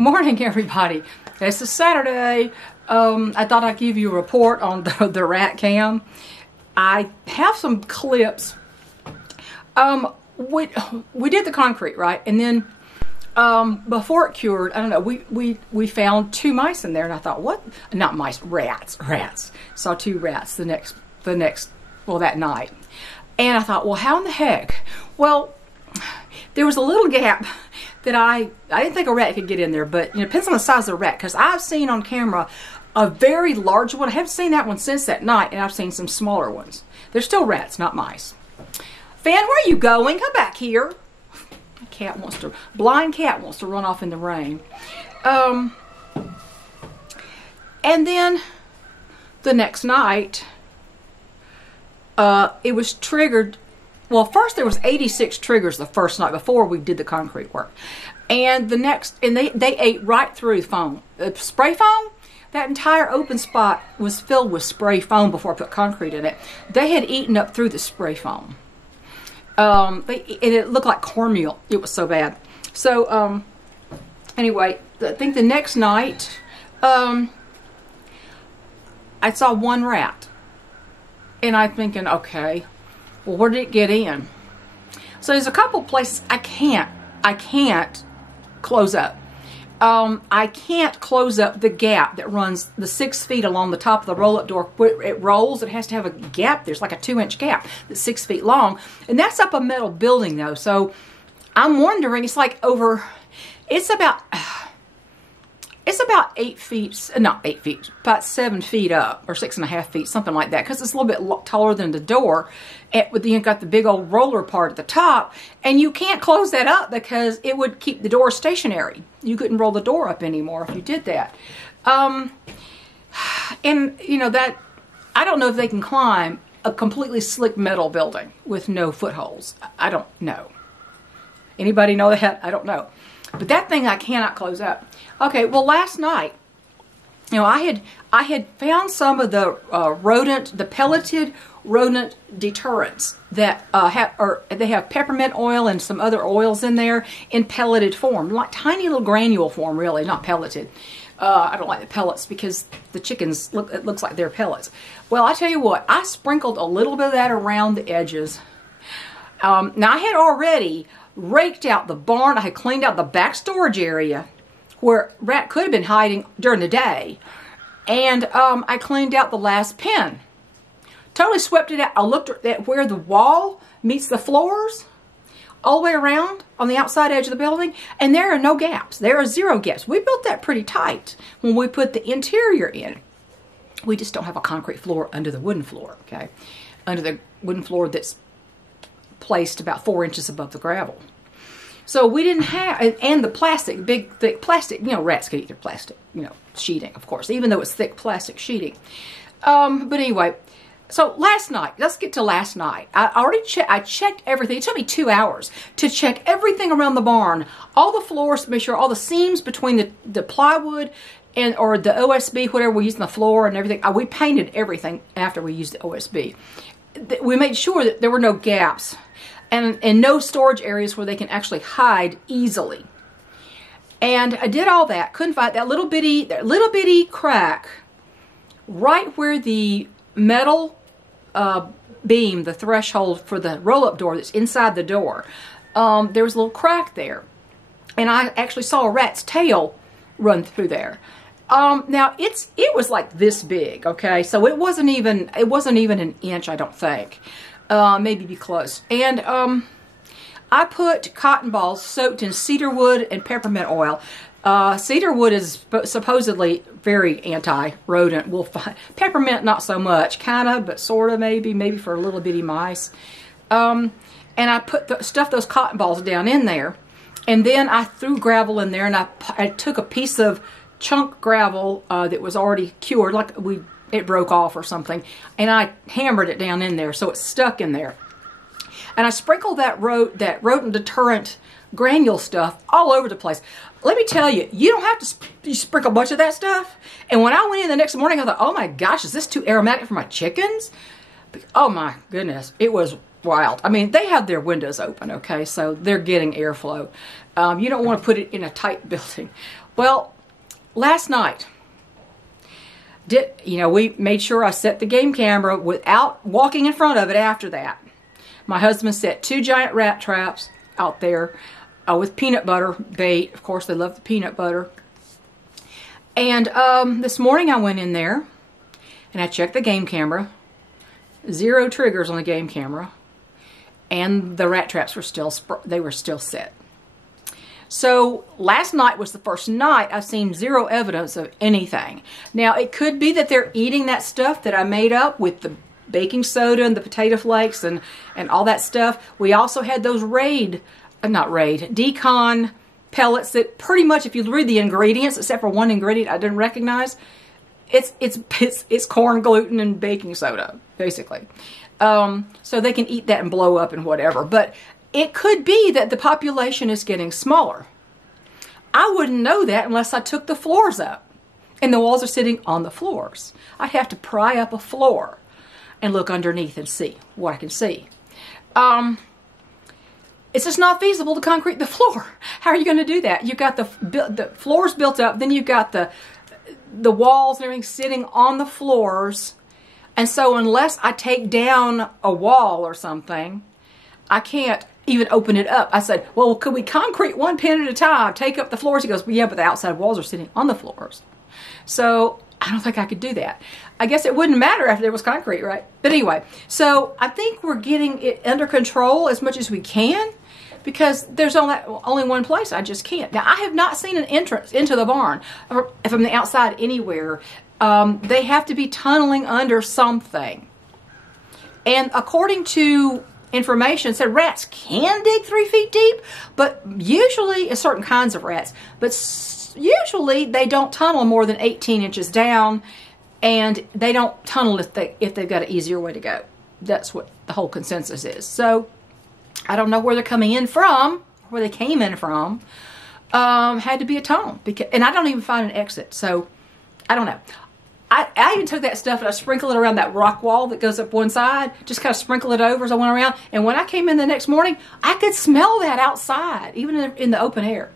Morning, everybody. It's a Saturday. I thought I'd give you a report on the rat cam. I have some clips. We did the concrete, right? And then before it cured, I don't know, we found 2 mice in there, and I thought, what? Not mice, rats. Saw 2 rats that night. And I thought, well, how in the heck? Well, there was a little gap that I didn't think a rat could get in there, but it depends on the size of the rat, because I've seen on camera a very large one. I haven't seen that one since that night, and I've seen some smaller ones. They're still rats, not mice. Fan, where are you going? Come back here. Blind cat wants to run off in the rain. And then the next night, it was triggered. Well, first there was 86 triggers the first night before we did the concrete work. And the next, and they ate right through foam. Spray foam? That entire open spot was filled with spray foam before I put concrete in it. They had eaten up through the spray foam. And it looked like cornmeal. It was so bad. So, anyway, I think the next night, I saw 1 rat. And I'm thinking, okay, well, where did it get in? So there's a couple places I can't close up. I can't close up the gap that runs the 6 feet along the top of the roll-up door. Where it rolls, it has to have a gap. There's like a 2-inch gap that's 6 feet long. And that's up a metal building, though. So I'm wondering, it's like over, it's about 8 feet, not 8 feet, about 7 feet up, or 6.5 feet, something like that, because it's a little bit taller than the door. But then you've got the big old roller part at the top, and you can't close that up because it would keep the door stationary. You couldn't roll the door up anymore if you did that. And, you know, that, I don't know if they can climb a completely slick metal building with no footholds. I don't know. Anybody know that? I don't know. But that thing I cannot close up. Okay, well, last night, you know, I had found some of the pelleted rodent deterrents that they have peppermint oil and some other oils in there in pelleted form, like tiny little granule form, really, not pelleted. I don't like the pellets because the chickens it looks like they're pellets. Well, I tell you what, I sprinkled a little bit of that around the edges. Now I had already raked out the barn. I had cleaned out the back storage area where rat could have been hiding during the day. And I cleaned out the last pen. Totally swept it out. I looked at where the wall meets the floors, all the way around on the outside edge of the building, and there are no gaps. There are 0 gaps. We built that pretty tight when we put the interior in. We just don't have a concrete floor under the wooden floor, okay? Under the wooden floor that's placed about 4 inches above the gravel. So we didn't have, and the plastic, big thick plastic, you know, rats can eat their plastic, you know, sheeting, of course, even though it's thick plastic sheeting. But anyway, so last night, let's get to last night. I checked everything. It took me 2 hours to check everything around the barn, all the floors, to make sure all the seams between the plywood or the OSB, whatever we use in the floor and everything. We painted everything after we used the OSB. We made sure that there were no gaps and no storage areas where they can actually hide easily. And I did all that. Couldn't find that little bitty crack right where the metal beam, the threshold for the roll-up door that's inside the door. There was a little crack there, and I actually saw a rat's tail run through there. Now it was like this big, okay? So it wasn't even an inch, I don't think. Maybe be close. And I put cotton balls soaked in cedar wood and peppermint oil. Cedar wood is supposedly very anti-rodent. We'll find peppermint not so much, kind of, but sort of, maybe for little bitty mice. And I stuffed those cotton balls down in there, and then I threw gravel in there, and I took a piece of chunk gravel that was already cured, like it broke off or something, and I hammered it down in there so it's stuck in there. And I sprinkled that rodent deterrent granule stuff all over the place. Let me tell you, you don't have to sprinkle a bunch of that stuff. And when I went in the next morning, I thought, oh my gosh, is this too aromatic for my chickens? Oh my goodness, it was wild. I mean, they have their windows open, okay, so they're getting airflow. You don't want to put it in a tight building. Well, last night, we made sure I set the game camera without walking in front of it after that. My husband set 2 giant rat traps out there with peanut butter bait. Of course, they love the peanut butter. And this morning I went in there and I checked the game camera. 0 triggers on the game camera. And the rat traps were still set. So last night was the first night I've seen 0 evidence of anything. Now it could be that they're eating that stuff that I made up with the baking soda and the potato flakes and all that stuff. We also had those decon pellets that pretty much, if you read the ingredients, except for one ingredient I didn't recognize, it's corn, gluten, and baking soda, basically. So they can eat that and blow up and whatever. But it could be that the population is getting smaller. I wouldn't know that unless I took the floors up. And the walls are sitting on the floors. I'd have to pry up a floor and look underneath and see what I can see. It's just not feasible to concrete the floor. How are you going to do that? You've got the floors built up, then you've got the walls and everything sitting on the floors. And so unless I take down a wall or something, I can't even open it up. I said, well, could we concrete one pin at a time, take up the floors? He goes, well, yeah, but the outside walls are sitting on the floors. So I don't think I could do that. I guess it wouldn't matter after there was concrete, right? But anyway, so I think we're getting it under control as much as we can, because there's only one place. I just can't. Now, I have not seen an entrance into the barn from the outside anywhere. They have to be tunneling under something. And according to information, said rats can dig 3 feet deep, but usually, certain kinds of rats, but usually they don't tunnel more than 18 inches down, and they don't tunnel if they've got an easier way to go. That's what the whole consensus is. So I don't know where they're coming in from, where they came in from. Had to be a tunnel, and I don't even find an exit, so I don't know. I even took that stuff and I sprinkled it around that rock wall that goes up one side, just kind of sprinkle it over as I went around, and when I came in the next morning, I could smell that outside, even in the open air.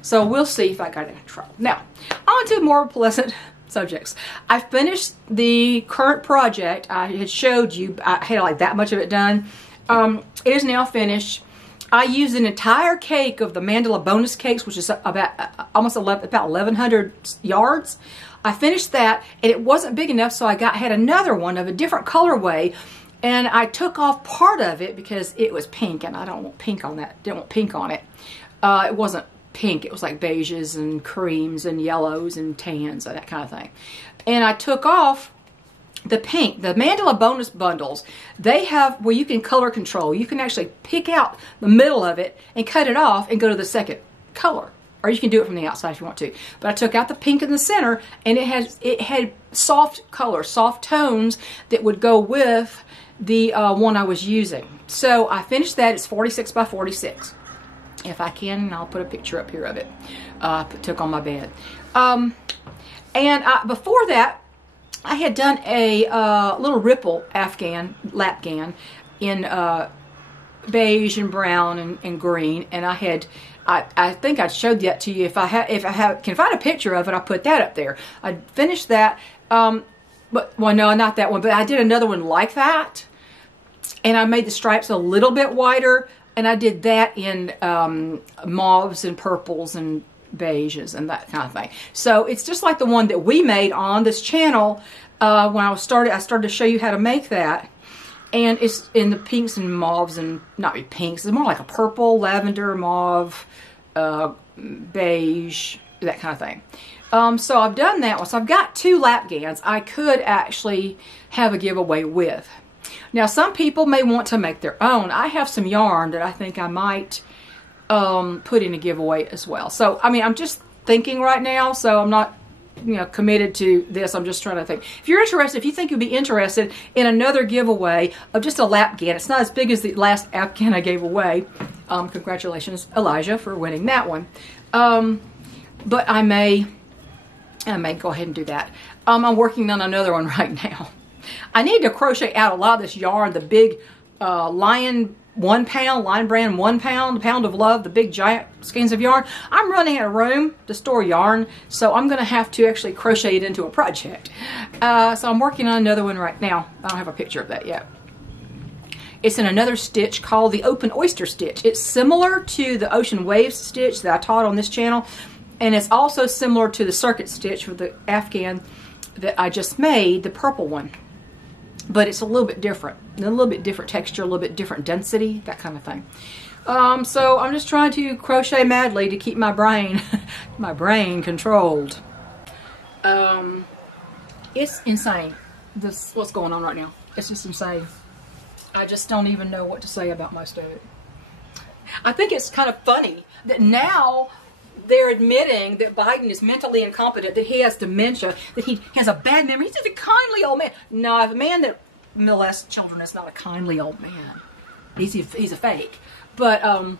So we'll see if I got it in control. Now, on to more pleasant subjects. I finished the current project I had showed you. I had like that much of it done. It is now finished. I used an entire cake of the Mandala bonus cakes, which is about 1,100 yards. I finished that, and it wasn't big enough, so I had another one of a different colorway, and I took off part of it because it was pink, and I don't want pink on that. Didn't want pink on it. It wasn't pink. It was like beiges and creams and yellows and tans and that kind of thing. And I took off the pink. The Mandala bonus bundles, they have where you can color control. You can actually pick out the middle of it and cut it off and go to the second color. Or you can do it from the outside if you want to. But I took out the pink in the center, and it had soft colors, soft tones that would go with the one I was using. So I finished that. It's 46 by 46. If I can, I'll put a picture up here of it. Took on my bed. Before that, I had done a little ripple Lapghan in beige and brown and green, and I think I showed that to you. If I can find a picture of it, I'll put that up there. I finished that, well, no, not that one, but I did another one like that, and I made the stripes a little bit wider, and I did that in mauves and purples and beiges and that kind of thing. So it's just like the one that we made on this channel when I started to show you how to make that. And it's in the pinks and mauves, and not pinks, it's more like a purple, lavender, mauve, beige, that kind of thing. So I've done that one. So I've got 2 Lapghans I could actually have a giveaway with. Now, some people may want to make their own. I have some yarn that I think I might put in a giveaway as well. So, I mean, I'm just thinking right now, so I'm not committed to this. I'm just trying to think. If you're interested, if you think you'd be interested in another giveaway of just a Lapghan, it's not as big as the last Lapghan I gave away. Congratulations, Elijah, for winning that one. But I may go ahead and do that. I'm working on another one right now. I need to crochet out a lot of this yarn, the big lion 1 pound, line brand 1 pound, pound of love, the big giant skeins of yarn. I'm running out of room to store yarn, so I'm going to have to actually crochet it into a project. So I'm working on another one right now. I don't have a picture of that yet. It's in another stitch called the Open Oyster Stitch. It's similar to the Ocean Waves stitch that I taught on this channel, and it's also similar to the Circuit Stitch with the Afghan that I just made, the purple one. But it's a little bit different. A little bit different texture, a little bit different density, that kind of thing. So I'm just trying to crochet madly to keep my brain, my brain controlled. It's insane. What's going on right now. It's just insane. I just don't even know what to say about most of it. I think it's kind of funny that now they're admitting that Biden is mentally incompetent, that he has dementia, that he has a bad memory. He's just a kindly old man. No, a man that molests children is not a kindly old man. He's a fake. But, and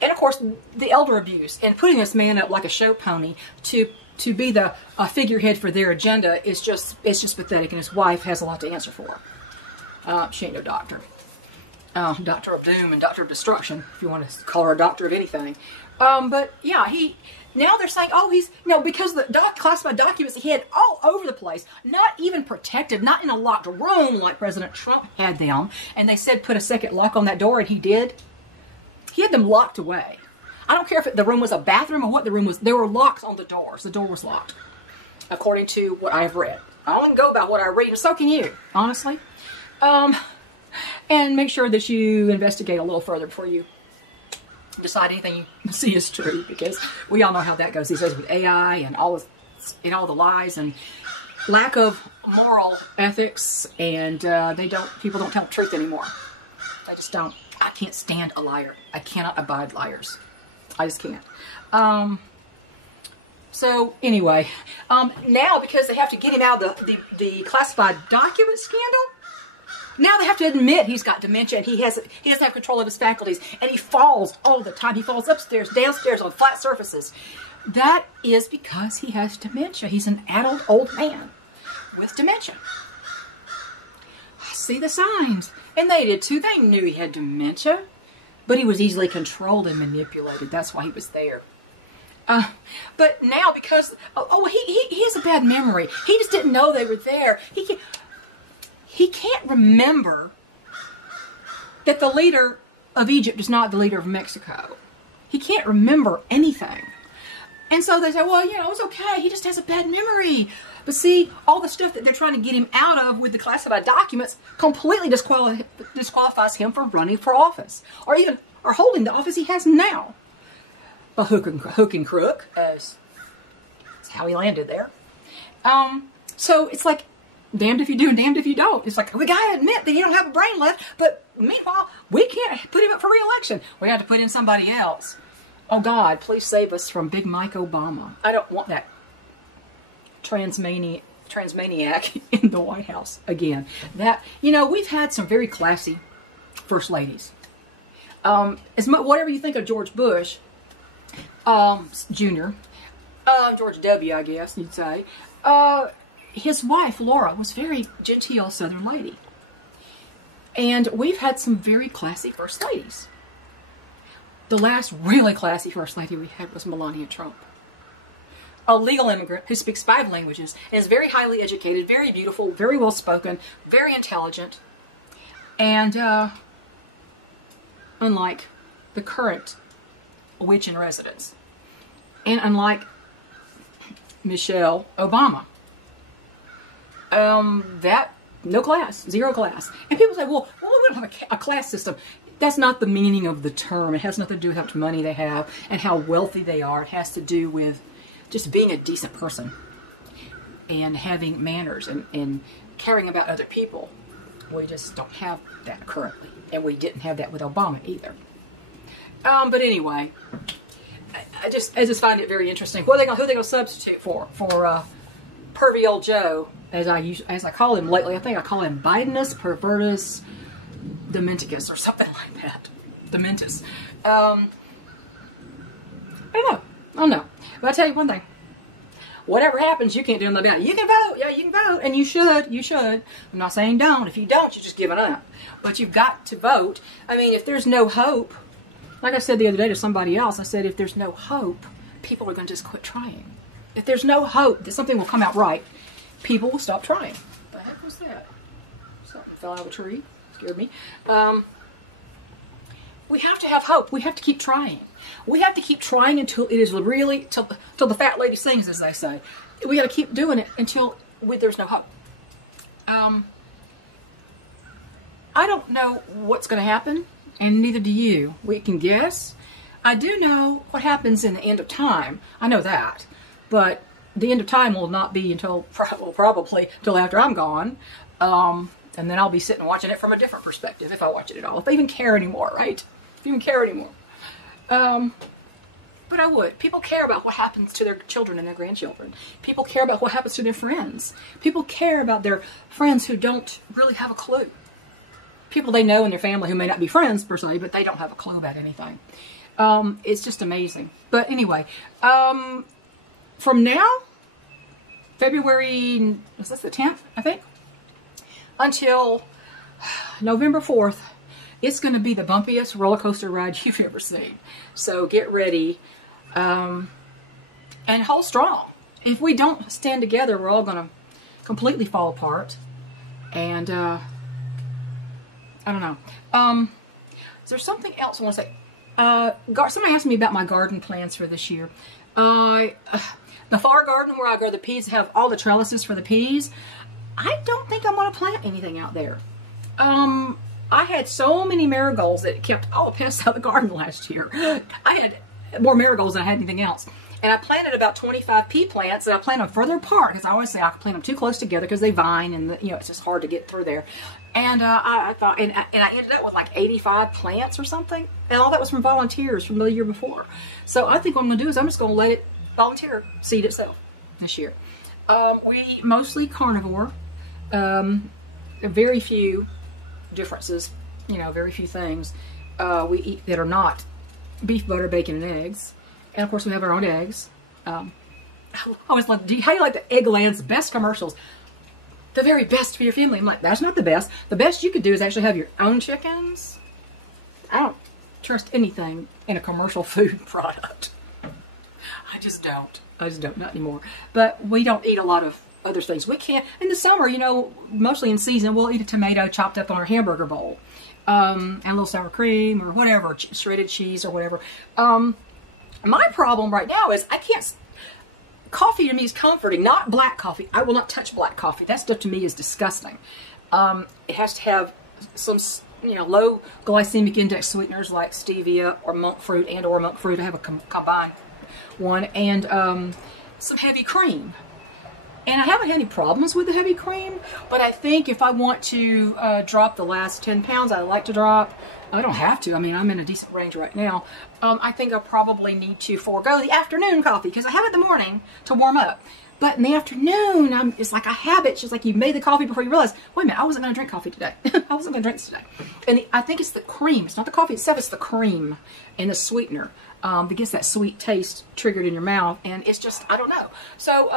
of course, the elder abuse and putting this man up like a show pony to be the figurehead for their agenda it's just pathetic, and his wife has a lot to answer for. She ain't no doctor. Doctor of doom and doctor of destruction, if you want to call her a doctor of anything. But yeah, now they're saying, oh, he's, because the classified documents he had all over the place, not even protected, not in a locked room like President Trump had them, and they said put a second lock on that door, and he did. He had them locked away. I don't care if the room was a bathroom or what the room was, there were locks on the doors. The door was locked, according to what I have read. I only go by what I read, and so can you, honestly. And make sure that you investigate a little further before you decide anything you see is true, because we all know how that goes these days with AI and all the lies and lack of moral ethics, and people don't tell the truth anymore. They just don't. I can't stand a liar. I cannot abide liars. I just can't. So anyway, now because they have to get him out of the classified document scandal, now they have to admit he's got dementia and he doesn't have control of his faculties, and he falls all the time. He falls upstairs, downstairs on flat surfaces. That is because he has dementia. He's an adult old man with dementia. I see the signs. And they did too. They knew he had dementia, but he was easily controlled and manipulated. That's why he was there. But now because, he has a bad memory. He just didn't know they were there. He can't remember that the leader of Egypt is not the leader of Mexico. He can't remember anything. And so they say, well, it was okay. He just has a bad memory. But see, all the stuff that they're trying to get him out of with the classified documents completely disqualifies him from running for office, or holding the office he has now. A hook and crook, as that's how he landed there. So it's like, damned if you do and damned if you don't. It's like, we gotta admit that he don't have a brain left, but meanwhile, we can't put him up for re-election. We have to put in somebody else. Oh God, please save us from Big Mike Obama. I don't want that transmaniac in the White House again. We've had some very classy first ladies. Whatever you think of George Bush, Jr., George W., I guess you'd say, his wife, Laura, was a very genteel Southern lady. And we've had some very classy first ladies. The last really classy first lady we had was Melania Trump. A legal immigrant who speaks 5 languages and is very highly educated, very beautiful, very well spoken, very intelligent. And unlike the current witch in residence, and unlike Michelle Obama, no class, 0 class. And people say, well, we don't have a class system. That's not the meaning of the term. It has nothing to do with how much money they have and how wealthy they are. It has to do with just being a decent person and having manners and caring about other people. We just don't have that currently. And we didn't have that with Obama either. But anyway, I just find it very interesting. Who are they going to substitute for pervy old Joe, as I call him lately? I think I call him Bidenus Pervertus Dementicus or something like that. Dementus. I don't know. But I'll tell you one thing. whatever happens, you can't do nothing about it. You can vote. Yeah, you can vote. And you should. You should. I'm not saying don't. If you don't, you're just giving up. But you've got to vote. I mean, if there's no hope, like I said the other day to somebody else, I said, if there's no hope, people are going to just quit trying. If there's no hope that something will come out right, people will stop trying. What the heck was that? Something fell out of a tree. Scared me. We have to have hope. We have to keep trying. We have to keep trying until it is really, till the fat lady sings, as they say. We got to keep doing it until there's no hope. I don't know what's going to happen, and neither do you. We can guess. I do know what happens in the end of time. I know that. But the end of time will not be until probably until after I'm gone. And then I'll be sitting watching it from a different perspective, if I watch it at all. If I even care anymore, right? If I even care anymore. But I would. People care about what happens to their children and their grandchildren. People care about what happens to their friends. People care about their friends who don't really have a clue. People they know in their family who may not be friends per se, but they don't have a clue about anything. It's just amazing. But anyway, from now, February, is this the 10th, I think? Until November 4th, it's going to be the bumpiest roller coaster ride you've ever seen. So get ready and hold strong. If we don't stand together, we're all going to completely fall apart. And I don't know. Is there something else I want to say? Somebody asked me about my garden plans for this year. The far garden where I grow the peas have all the trellises for the peas. I don't think I'm going to plant anything out there. I had so many marigolds that kept all the pests out of the garden last year. I had more marigolds than I had anything else. And I planted about 25 pea plants, and I plant them further apart, because I always say I plant them too close together because they vine, and it's just hard to get through there. And I thought, and I ended up with like 85 plants or something, and all that was from volunteers from the year before. So I think what I'm going to do is I'm just going to let it volunteer seed itself this year. We eat mostly carnivore. Very few differences, very few things we eat that are not beef, butter, bacon, and eggs. And of course we have our own eggs. I always like, how do you like the Eggland's best commercials? The very best for your family. I'm like, that's not the best. The best you could do is actually have your own chickens. I don't trust anything in a commercial food product. I just don't. Not anymore. But we don't eat a lot of other things. We can't, in the summer, mostly in season, we'll eat a tomato chopped up on our hamburger bowl. And a little sour cream or whatever, shredded cheese or whatever. My problem right now is I can't, coffee to me is comforting, not black coffee. I will not touch black coffee. That stuff to me is disgusting. It has to have some, low glycemic index sweeteners like stevia or monk fruit or monk fruit. I have a combined one, and some heavy cream. And I haven't had any problems with the heavy cream, but I think if I want to drop the last 10 pounds I like to drop, I don't have to. I mean, I'm in a decent range right now. I think I probably need to forego the afternoon coffee, because I have it in the morning to warm up. But in the afternoon, it's like a habit. It's just like you made the coffee before you realize, wait a minute, I wasn't going to drink coffee today. I wasn't going to drink this today. And I think it's the cream. It's not the coffee itself. It's the cream and the sweetener that gets that sweet taste triggered in your mouth. And it's just, I don't know. So,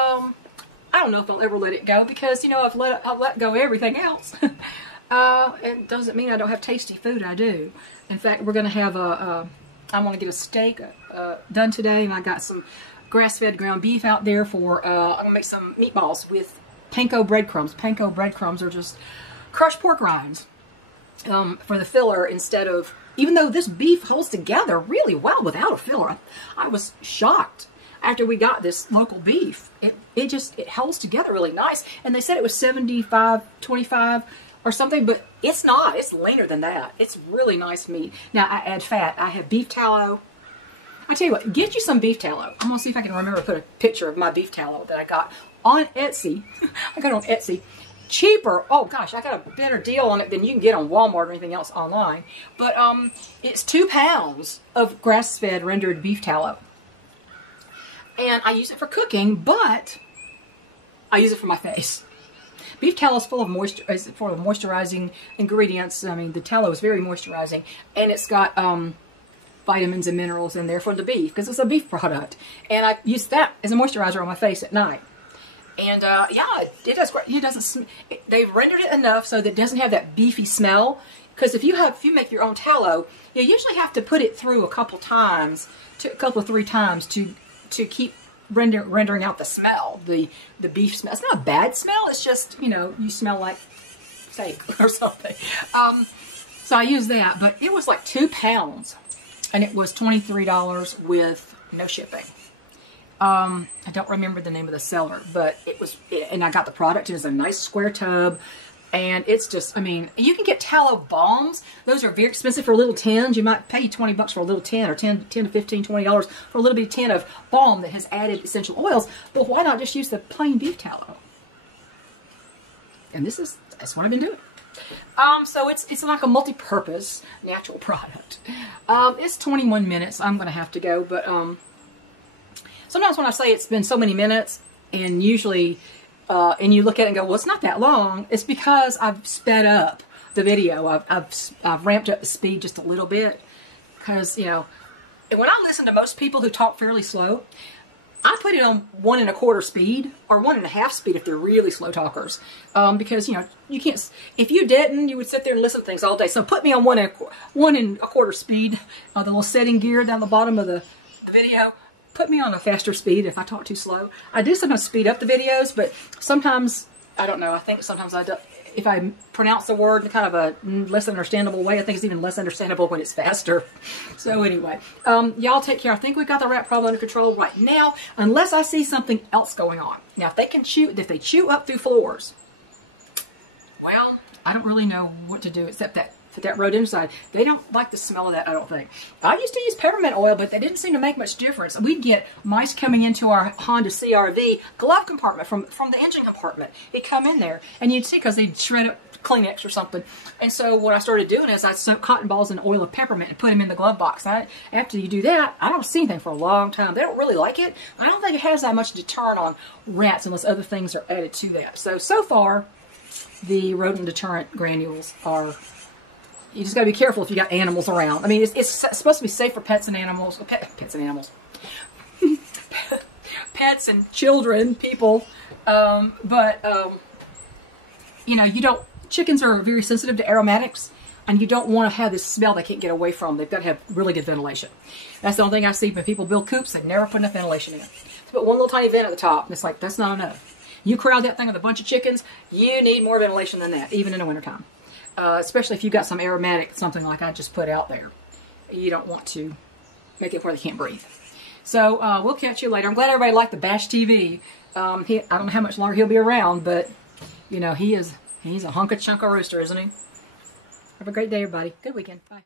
I don't know if I'll ever let it go, because, I've let go of everything else. It doesn't mean I don't have tasty food. I do. In fact, we're going to have I'm going to get a steak done today, and I got some grass-fed ground beef out there for, I'm going to make some meatballs with panko breadcrumbs. Panko breadcrumbs are just crushed pork rinds for the filler instead of, even though this beef holds together really well without a filler. I was shocked after we got this local beef. It holds together really nice. And they said it was 75-25 or something, but it's not. It's leaner than that. It's really nice meat. Now I add fat. I have beef tallow. I tell you what, get you some beef tallow. I'm going to see if I can remember to put a picture of my beef tallow that I got on Etsy. I got it on Etsy. Cheaper. Oh gosh, I got a better deal on it than you can get on Walmart or anything else online. But it's 2 pounds of grass-fed rendered beef tallow. And I use it for cooking, but I use it for my face. Beef tallow is full of moisturizing ingredients. I mean, the tallow is very moisturizing, and it's got vitamins and minerals in there for the beef, because it's a beef product. And I use that as a moisturizer on my face at night. And yeah, it does great. It doesn't. They've rendered it enough so that it doesn't have that beefy smell. Because if you make your own tallow, you usually have to put it through a couple times, three times to keep rendering out the smell, the beef smell. It's not a bad smell. It's just, you know, you smell like steak or something. So I used that, but it was like 2 pounds, and it was $23 with no shipping. I don't remember the name of the seller, but it was, and I got the product. It was a nice square tub, and it's just, I mean, you can get tallow balms. Those are very expensive for little tins. You might pay 20 bucks for a little tin, or 10 to 15, $20 for a little bitty tin of balm that has added essential oils. But why not just use the plain beef tallow? And that's what I've been doing. So it's like a multi-purpose natural product. It's 21 minutes. I'm going to have to go, but sometimes when I say it's been so many minutes, and usually, and you look at it and go, well, it's not that long, it's because I've sped up the video. I've ramped up the speed just a little bit, because, you know, when I listen to most people who talk fairly slow, I put it on 1 1/4 speed, or 1 1/2 speed if they're really slow talkers. Because, you know, you can't, if you didn't, you would sit there and listen to things all day. So put me on 1 1/4 speed, the little setting gear down the bottom of the video. Put me on a faster speed if I talk too slow. I do sometimes speed up the videos, but sometimes, I don't know, I think sometimes if I pronounce the word in kind of a less understandable way, I think it's even less understandable when it's faster. So anyway, y'all take care. I think we've got the rat problem under control right now, unless I see something else going on. Now, if they chew up through floors, well, I don't really know what to do except that rhodonticide. They don't like the smell of that, I don't think. I used to use peppermint oil, but that didn't seem to make much difference. We'd get mice coming into our Honda CR-V glove compartment from the engine compartment. They'd come in there, and you'd see, because they'd shred up Kleenex or something. And so what I started doing is I soaked cotton balls in oil of peppermint and put them in the glove box. After you do that, I don't see anything for a long time. They don't really like it. I don't think it has that much deterrent on rats unless other things are added to that. So far, the rodent deterrent granules are... You just got to be careful if you got animals around. I mean, it's supposed to be safe for pets and animals. Pets and animals. Pets and children, people. You know, chickens are very sensitive to aromatics, and you don't want to have this smell they can't get away from. They've got to have really good ventilation. That's the only thing I see when people build coops. They never put enough ventilation in. They put one little tiny vent at the top, and it's like, that's not enough. You crowd that thing with a bunch of chickens, you need more ventilation than that, even in the wintertime. Especially if you've got some aromatic, something like I just put out there. You don't want to make it where they can't breathe. So we'll catch you later. I'm glad everybody liked the Bash TV. I don't know how much longer he'll be around, but you know, he's a hunk of chunk of rooster, isn't he? Have a great day, everybody. Good weekend. Bye.